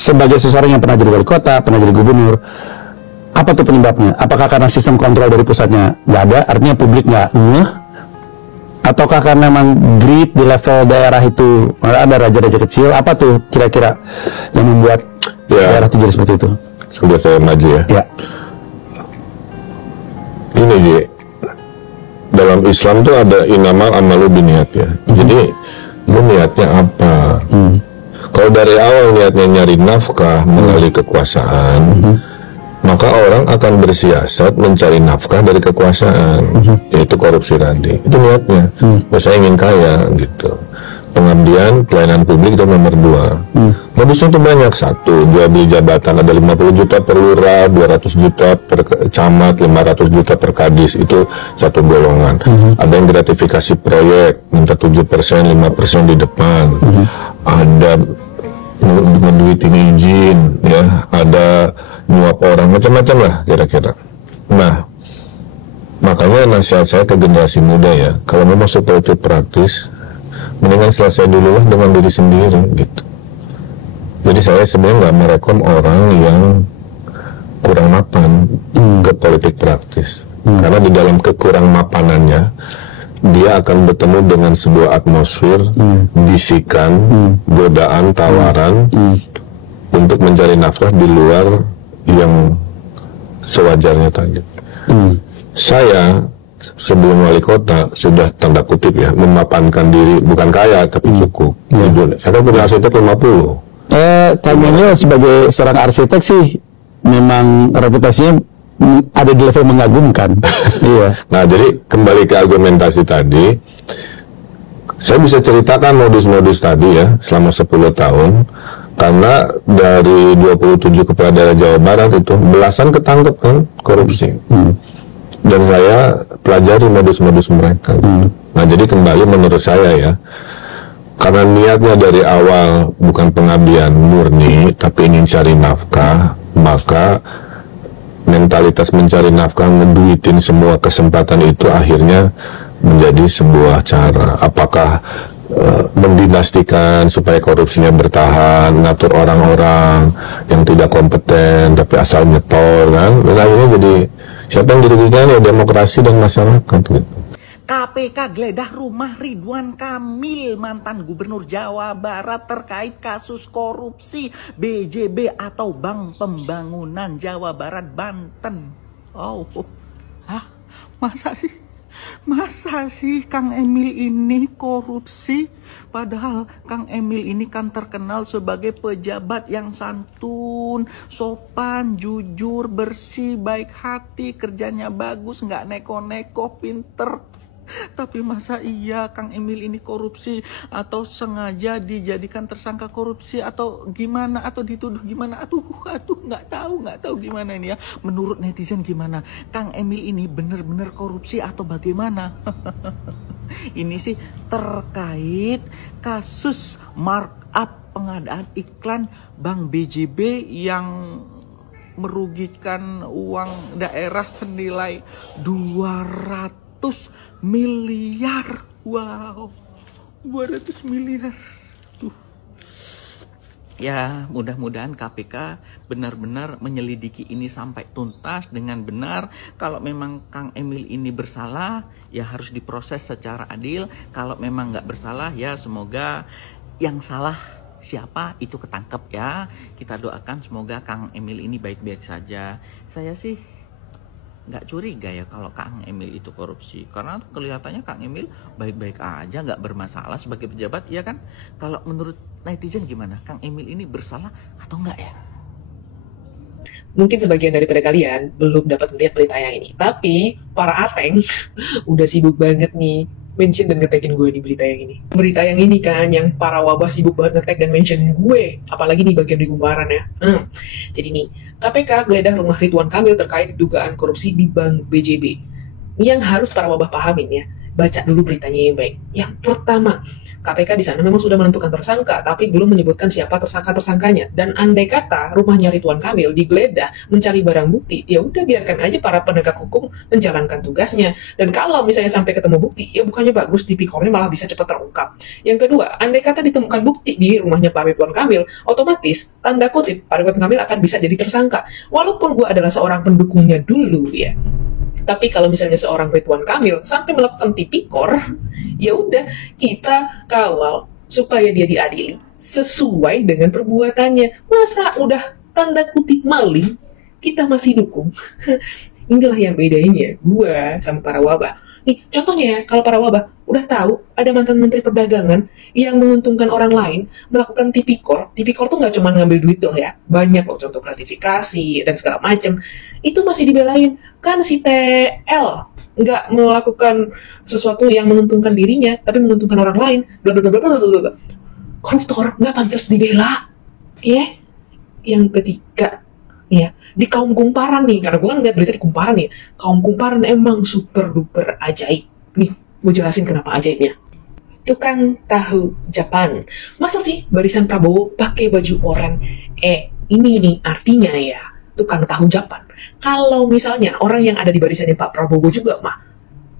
sebagai seseorang yang pernah jadi wali kota, pernah jadi gubernur, apa tuh penyebabnya? Apakah karena sistem kontrol dari pusatnya nggak ada, artinya publik nggak ngeh, ataukah karena memang greed di level daerah itu ada raja-raja kecil? Apa tuh kira-kira yang membuat daerah itu jadi seperti itu? Sudah saya maju ya. Ya. Ini Ji, dalam Islam tuh ada inamal amalu biniat ya. Jadi lu niatnya apa? Kalau dari awal niatnya nyari nafkah melalui kekuasaan, maka orang akan bersiasat mencari nafkah dari kekuasaan, yaitu korupsi tadi. Itu niatnya. Saya ingin kaya gitu. Pengabdian, pelayanan publik itu nomor 2. Modusnya itu banyak. 1, jual beli jabatan, ada 50 juta per lurah, 200 juta per camat, 500 juta per kadis, itu satu golongan. Ada yang gratifikasi proyek, minta 7%, 5% di depan. Ada menduitin izin, ya, ada nyuap orang, macam-macam lah kira-kira. Nah, makanya nasihat saya ke generasi muda ya, kalau memang supaya itu praktis, mendingan selesai dulu lah dengan diri sendiri gitu. Jadi saya sebenarnya nggak merekom orang yang kurang mapan ke politik praktis, karena di dalam kekurang mapanannya dia akan bertemu dengan sebuah atmosfer bisikan, godaan, tawaran untuk mencari nafkah di luar yang sewajarnya tadi. Saya sebelum wali kota sudah tanda kutip ya memapankan diri, bukan kaya tapi cukup. Saya kan punya arsitek 50. Kayaknya sebagai seorang arsitek sih memang reputasinya ada di level mengagumkan. Iya. Nah, jadi kembali ke argumentasi tadi, saya bisa ceritakan modus-modus tadi ya selama 10 tahun, karena dari 27 kepala daerah Jawa Barat itu belasan ketangkep kan korupsi. Dan saya pelajari modus-modus mereka. Nah, jadi kembali menurut saya ya, karena niatnya dari awal bukan pengabdian murni, tapi ingin cari nafkah, maka mentalitas mencari nafkah, ngeduitin semua kesempatan itu akhirnya menjadi sebuah cara. Apakah mendinastikan supaya korupsinya bertahan, ngatur orang-orang yang tidak kompeten tapi asal nyetor kan, dan akhirnya jadi siapa yang dirugikan ya demokrasi dan masyarakat gitu. KPK geledah rumah Ridwan Kamil, mantan gubernur Jawa Barat terkait kasus korupsi BJB atau Bank Pembangunan Jawa Barat Banten. Hah? Masa sih Kang Emil ini korupsi? Padahal Kang Emil ini kan terkenal sebagai pejabat yang santun, sopan, jujur, bersih, baik hati, kerjanya bagus, nggak neko-neko, pinter. Tapi masa iya Kang Emil ini korupsi, atau sengaja dijadikan tersangka korupsi, atau gimana, atau dituduh gimana? Aduh, nggak tahu gimana ini ya. Menurut netizen gimana? Kang Emil ini bener-bener korupsi atau bagaimana? Ini sih terkait kasus markup pengadaan iklan Bank BJB yang merugikan uang daerah senilai 200 miliar. Wow, 200 miliar. Ya, mudah-mudahan KPK benar-benar menyelidiki ini sampai tuntas dengan benar. Kalau memang Kang Emil ini bersalah, ya harus diproses secara adil. Kalau memang nggak bersalah, ya semoga yang salah siapa itu ketangkep ya. Kita doakan semoga Kang Emil ini baik-baik saja. Saya sih nggak curiga ya kalau Kang Emil itu korupsi, karena kelihatannya Kang Emil baik-baik aja, nggak bermasalah sebagai pejabat, ya kan? Kalau menurut netizen gimana? Kang Emil ini bersalah atau enggak ya? Mungkin sebagian daripada kalian belum dapat melihat berita yang ini, tapi para ateng udah sibuk banget nih mention dan ngetekin gue di berita yang ini. Berita yang ini kan, yang para wabah sibuk banget ngetek dan mention gue, apalagi di bagian di kumparan ya. Jadi nih, KPK geledah rumah Ridwan Kamil terkait dugaan korupsi di Bank BJB. Ini yang harus para wabah pahamin ya. baca dulu beritanya yang baik. Yang pertama, KPK di sana memang sudah menentukan tersangka, tapi belum menyebutkan siapa tersangka-tersangkanya. Dan andai kata rumahnya Ridwan Kamil digeledah mencari barang bukti, ya udah biarkan aja para penegak hukum menjalankan tugasnya. Dan kalau misalnya sampai ketemu bukti, ya bukannya bagus, tipikornya malah bisa cepat terungkap. Yang kedua, andai kata ditemukan bukti di rumahnya Pak Ridwan Kamil, otomatis tanda kutip Pak Ridwan Kamil akan bisa jadi tersangka. Walaupun gue adalah seorang pendukungnya dulu ya. Tapi kalau misalnya seorang Ridwan Kamil sampai melakukan tipikor, ya udah kita kawal supaya dia diadili sesuai dengan perbuatannya. Masa udah tanda kutip maling, kita masih dukung? Inilah yang bedainnya gua sama para wabah. Nih, contohnya ya, kalau para wabah udah tahu ada mantan menteri perdagangan yang menguntungkan orang lain melakukan tipikor. Tipikor tuh nggak cuma ngambil duit dong ya, banyak loh contoh gratifikasi dan segala macam. Itu masih dibelain. Kan si TL nggak melakukan sesuatu yang menguntungkan dirinya, tapi menguntungkan orang lain. Bla bla bla bla bla bla. Koruptor nggak pantas dibela. Ya. Yang ketiga, ya, di kaum kumparan nih, karena gue kan lihat berita di kumparan nih, kaum kumparan emang super duper ajaib. Nih, gue jelasin kenapa ajaibnya. Tukang tahu Japan, masa sih barisan Prabowo pakai baju oranye? Ini nih artinya ya, tukang tahu Japan. Kalau misalnya orang yang ada di barisannya Pak Prabowo juga mah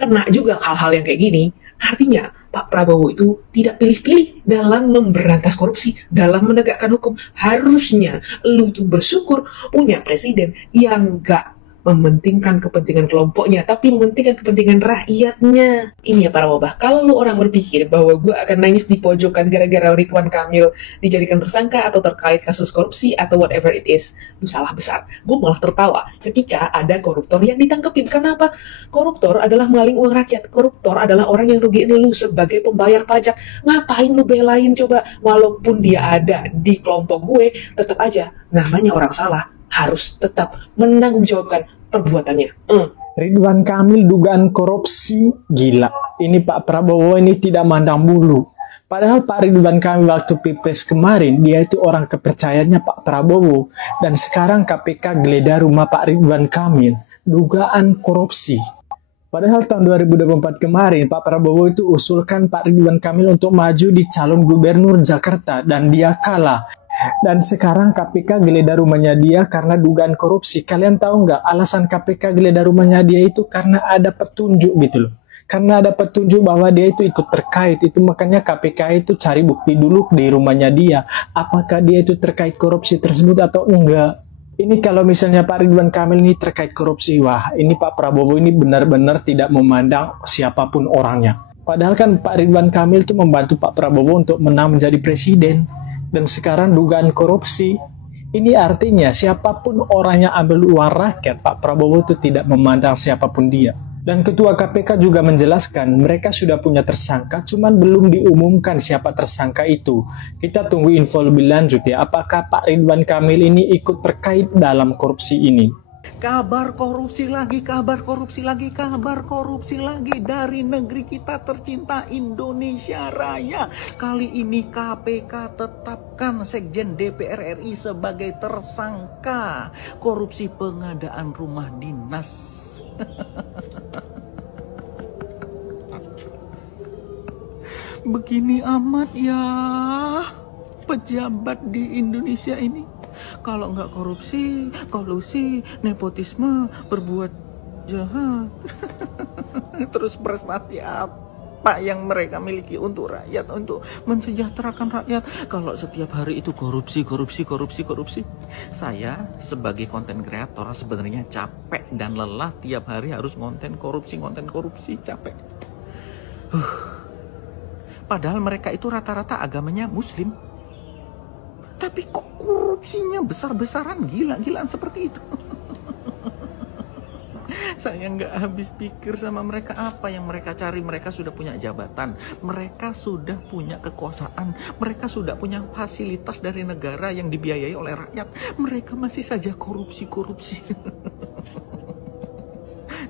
kena juga hal-hal yang kayak gini, artinya Pak Prabowo itu tidak pilih-pilih dalam memberantas korupsi, dalam menegakkan hukum. Harusnya lu tuh bersyukur punya presiden yang gak mementingkan kepentingan kelompoknya, tapi mementingkan kepentingan rakyatnya. Ini ya para wabah, kalau lu orang berpikir bahwa gue akan nangis di pojokan gara-gara Ridwan Kamil dijadikan tersangka atau terkait kasus korupsi atau whatever it is, lu salah besar. Gue malah tertawa ketika ada koruptor yang ditangkepin. Kenapa? Koruptor adalah maling uang rakyat. Koruptor adalah orang yang rugiin lu sebagai pembayar pajak. Ngapain lu belain coba? Walaupun dia ada di kelompok gue, tetap aja namanya orang salah harus tetap menanggungjawabkan perbuatannya. Ridwan Kamil dugaan korupsi, gila. Ini Pak Prabowo ini tidak mandang bulu. Padahal Pak Ridwan Kamil waktu Pilpres kemarin, dia itu orang kepercayaannya Pak Prabowo. Dan sekarang KPK geledah rumah Pak Ridwan Kamil, dugaan korupsi. Padahal tahun 2024 kemarin, Pak Prabowo itu usulkan Pak Ridwan Kamil untuk maju di calon gubernur Jakarta, dan dia kalah. Dan sekarang KPK geledah rumahnya dia karena dugaan korupsi. Kalian tahu nggak alasan KPK geledah rumahnya dia itu karena ada petunjuk gitu loh. Karena ada petunjuk bahwa dia itu ikut terkait. Itu makanya KPK itu cari bukti dulu di rumahnya dia. Apakah dia itu terkait korupsi tersebut atau enggak. Ini kalau misalnya Pak Ridwan Kamil ini terkait korupsi, wah ini Pak Prabowo ini benar-benar tidak memandang siapapun orangnya. Padahal kan Pak Ridwan Kamil itu membantu Pak Prabowo untuk menang menjadi presiden. Dan sekarang dugaan korupsi. Ini artinya siapapun orang yang ambil uang rakyat, Pak Prabowo itu tidak memandang siapapun dia. Dan Ketua KPK juga menjelaskan mereka sudah punya tersangka, cuman belum diumumkan siapa tersangka itu. Kita tunggu info lebih lanjut ya, apakah Pak Ridwan Kamil ini ikut terkait dalam korupsi ini. Kabar korupsi lagi, kabar korupsi lagi, kabar korupsi lagi dari negeri kita tercinta Indonesia Raya. Kali ini KPK tetapkan Sekjen DPR RI sebagai tersangka korupsi pengadaan rumah dinas. Begini amat ya pejabat di Indonesia ini. Kalau nggak korupsi, kolusi, nepotisme, berbuat jahat. Terus prestasi apa yang mereka miliki untuk rakyat, untuk mensejahterakan rakyat? Kalau setiap hari itu korupsi. Saya sebagai konten kreator sebenarnya capek dan lelah tiap hari harus konten korupsi, capek. Padahal mereka itu rata-rata agamanya Muslim. Tapi kok korupsinya besar-besaran, gila-gilaan seperti itu. Saya nggak habis pikir sama mereka. Apa yang mereka cari? Mereka sudah punya jabatan, mereka sudah punya kekuasaan, mereka sudah punya fasilitas dari negara yang dibiayai oleh rakyat. Mereka masih saja korupsi.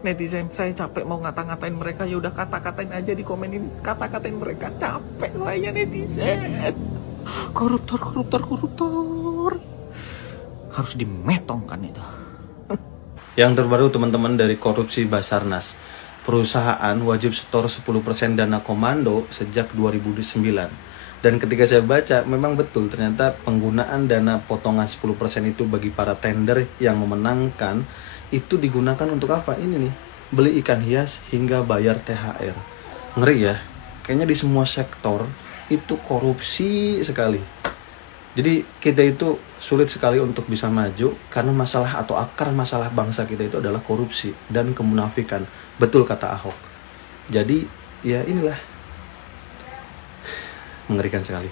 Netizen, saya capek mau ngata-ngatain mereka. Ya udah kata-katain aja di komenin, kata-katain mereka. Capek saya netizen. Koruptor harus dimetongkan itu. Yang terbaru teman-teman dari korupsi Basarnas, perusahaan wajib setor 10% dana komando sejak 2009. Dan ketika saya baca, memang betul ternyata penggunaan dana potongan 10% itu bagi para tender yang memenangkan itu digunakan untuk apa? Ini nih, beli ikan hias hingga bayar THR. Ngeri ya, kayaknya di semua sektor itu korupsi sekali. Jadi kita itu sulit sekali untuk bisa maju karena masalah atau akar masalah bangsa kita itu adalah korupsi dan kemunafikan. Betul kata Ahok. Jadi ya inilah, mengerikan sekali.